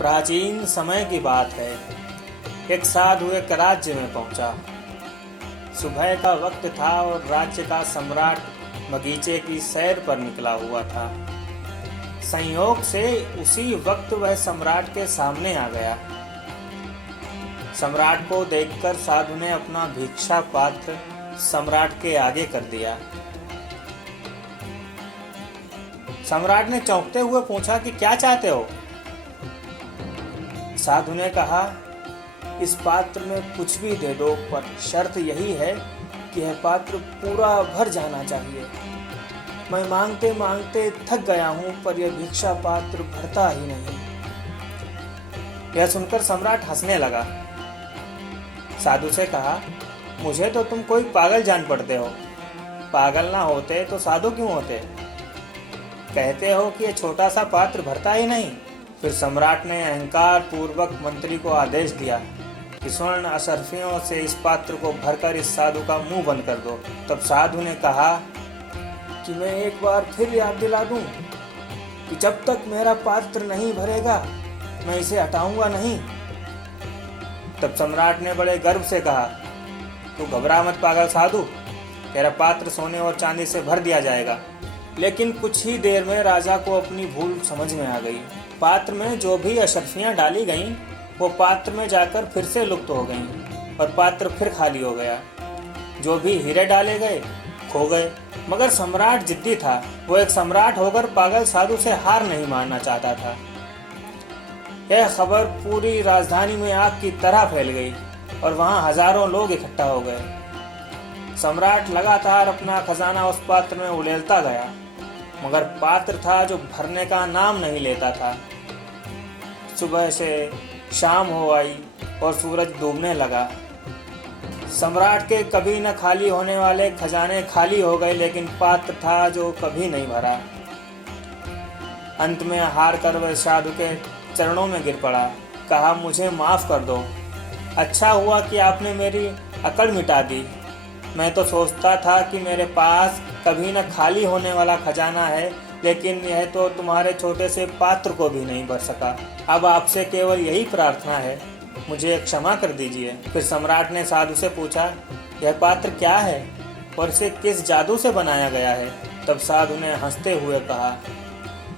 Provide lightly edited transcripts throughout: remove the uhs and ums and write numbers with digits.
प्राचीन समय की बात है। एक साधु एक राज्य में पहुंचा। सुबह का वक्त था और राज्य का सम्राट बगीचे की सैर पर निकला हुआ था। संयोग से उसी वक्त वह सम्राट के सामने आ गया। सम्राट को देखकर साधु ने अपना भिक्षा पात्र सम्राट के आगे कर दिया। सम्राट ने चौंकते हुए पूछा कि क्या चाहते हो? साधु ने कहा, इस पात्र में कुछ भी दे दो, पर शर्त यही है कि यह पात्र पूरा भर जाना चाहिए। मैं मांगते मांगते थक गया हूं, पर यह भिक्षा पात्र भरता ही नहीं। यह सुनकर सम्राट हंसने लगा। साधु से कहा, मुझे तो तुम कोई पागल जान पड़ते हो। पागल ना होते तो साधु क्यों होते? कहते हो कि यह छोटा सा पात्र भरता ही नहीं। फिर सम्राट ने अहंकार पूर्वक मंत्री को आदेश दिया कि स्वर्ण अशर्फियों से इस पात्र को भरकर इस साधु का मुंह बंद कर दो। तब साधु ने कहा कि मैं एक बार फिर याद दिला दूं कि जब तक मेरा पात्र नहीं भरेगा मैं इसे हटाऊंगा नहीं। तब सम्राट ने बड़े गर्व से कहा, तू घबरा मत पागल साधु, तेरा पात्र सोने और चांदी से भर दिया जाएगा। लेकिन कुछ ही देर में राजा को अपनी भूल समझ में आ गई। पात्र में जो भी अशर्फियां डाली गईं, वो पात्र में जाकर फिर से लुप्त हो गईं और पात्र फिर खाली हो गया। जो भी हीरे डाले गए खो गए। मगर सम्राट जिद्दी था। वो एक सम्राट होकर पागल साधु से हार नहीं मानना चाहता था। यह खबर पूरी राजधानी में आग की तरह फैल गई और वहां हजारों लोग इकट्ठा हो गए। सम्राट लगातार अपना खजाना उस पात्र में उड़ेलता गया, मगर पात्र था जो भरने का नाम नहीं लेता था। सुबह से शाम हो आई और सूरज डूबने लगा। सम्राट के कभी न खाली होने वाले खजाने खाली हो गए, लेकिन पात्र था जो कभी नहीं भरा। अंत में हार कर वह साधु के चरणों में गिर पड़ा। कहा, मुझे माफ कर दो। अच्छा हुआ कि आपने मेरी अकड़ मिटा दी। मैं तो सोचता था कि मेरे पास कभी न खाली होने वाला खजाना है, लेकिन यह तो तुम्हारे छोटे से पात्र को भी नहीं भर सका। अब आपसे केवल यही प्रार्थना है, मुझे क्षमा कर दीजिए। फिर सम्राट ने साधु से पूछा, यह पात्र क्या है और इसे किस जादू से बनाया गया है? तब साधु ने हंसते हुए कहा,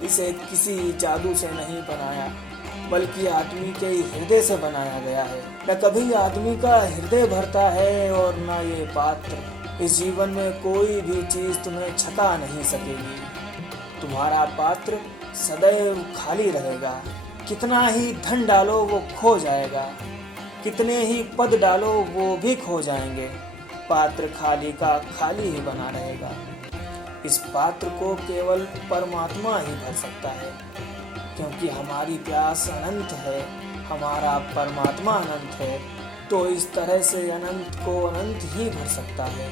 इसे किसी जादू से नहीं बनाया, बल्कि आदमी के हृदय से बनाया गया है। न कभी आदमी का हृदय भरता है और न ये पात्र। इस जीवन में कोई भी चीज तुम्हें छका नहीं सकेगी। तुम्हारा पात्र सदैव खाली रहेगा। कितना ही धन डालो वो खो जाएगा, कितने ही पद डालो वो भी खो जाएंगे। पात्र खाली का खाली ही बना रहेगा। इस पात्र को केवल परमात्मा ही भर सकता है, क्योंकि हमारी प्यास अनंत है, हमारा परमात्मा अनंत है। तो इस तरह से अनंत को अनंत ही भर सकता है।